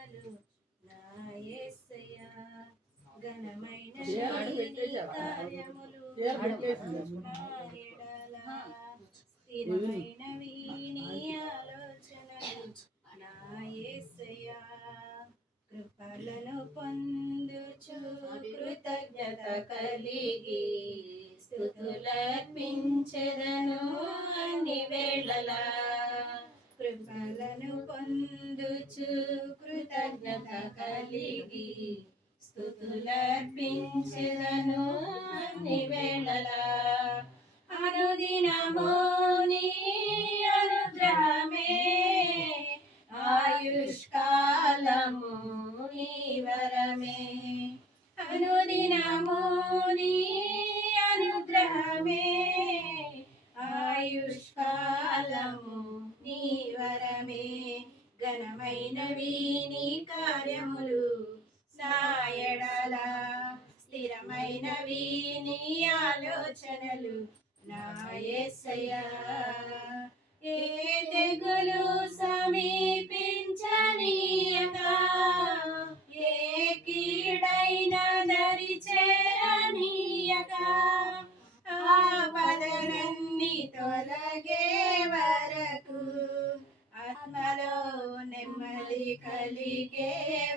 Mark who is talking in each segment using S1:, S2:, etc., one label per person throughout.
S1: ఆలోచనలు నా యేసయ్యా ఘనమైన? కార్యములు స్థిరమైనవి నీ ఆలోచనలు నా యేసయ్యా కృపలను పొందుచు కృతజ్ఞత కలిగి స్థుతులర్పించెదను అన్ని వేళలా. కృపలను పొందుచు కృతజ్ఞత కలిగి స్థుతులర్పించదను అన్ని వేళలా. అనుదినమో ఘనమైనవి నీ కార్యములు సాయడల. స్థిరమైనవి నీ ఆలోచనలు నా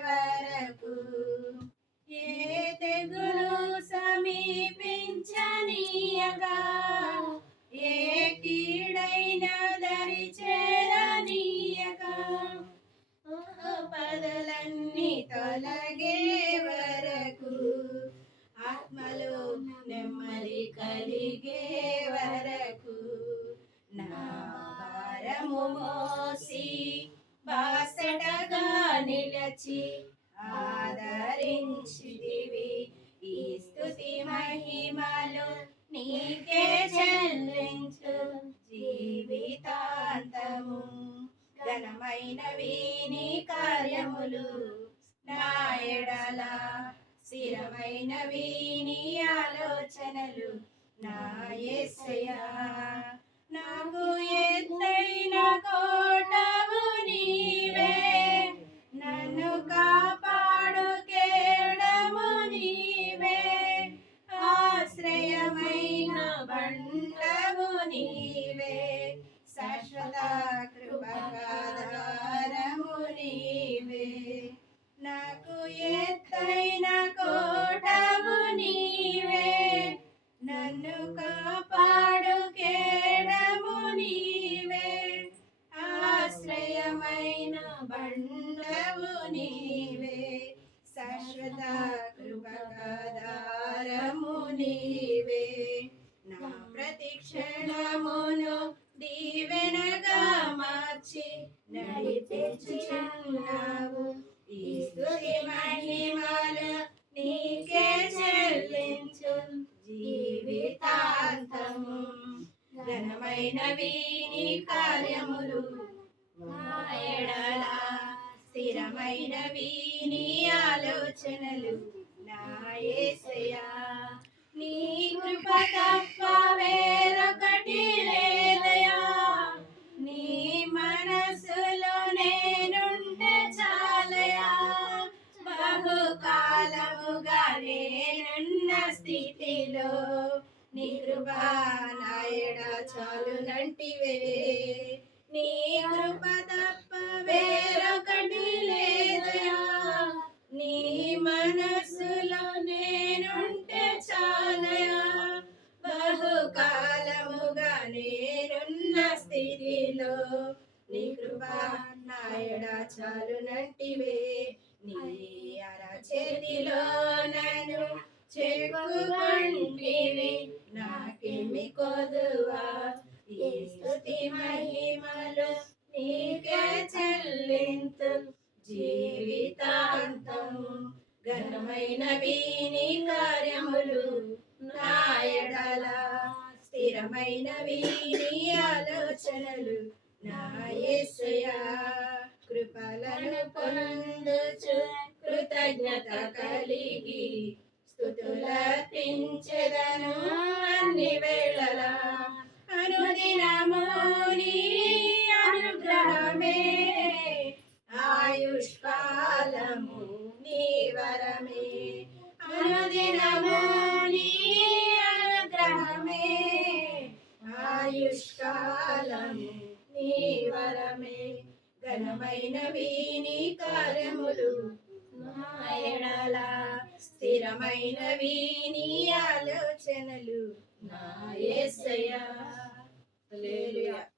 S1: వరకు ఏ తెగులు సమీపించనీయగా? ఏ కీడైన దరి చేరనీయగా? పదలన్నీ తొలగే వరకు ఆత్మలో నెమ్మది కలిగే వరకు నీకే చెల్లించు జీవితాంతము. ఘనమైనవి నీ కార్యములు నాయడల స్థిరమైనవి నీ ఆలోచనలు నాయసయా నీవే. నా ప్రతి క్షణమును దీవెనగా మార్చి నడిపించుచున్నావు ఈ స్తుతి మహిమలు నీకే చెల్లించు జీవితాంతము. ఘనమైనవి నీ కార్యములు స్థిరమైనవి నీ ఆలోచనలు నా చాలునంటివే నీ కృప తప్ప వేరొకటి లేదయా. నీ మనసులో నేనుంటే చాలయా. బహుకాలముగా నేనున్న స్థితిలో నీ కృపా నాయడ చాలునంటివే నీ స్తుతి మహిమలు నీకే చెల్లింతు. జీవితాంతం ఘనమైనవి నీ కార్యములు నాయడల స్థిరమైన స్థిరమైనవి నీ ఆలోచనలు నాయసయా కృపలను పొందుచు కృతజ్ఞత కలిగి స్థుతులర్పించెదను అన్ని వేళలా. అనుదినము నీ అనుగ్రహమే. ఆయుష్కాలము నీ వరమే. అనుదినము నీ అనుగ్రహమే. ఆయుష్కాలము నీ వరమే. ఘనమైనవి నీ కార్యములు నాయనలా స్థిరమైనవి నీ ఆలోచనలు నాయసయా Today.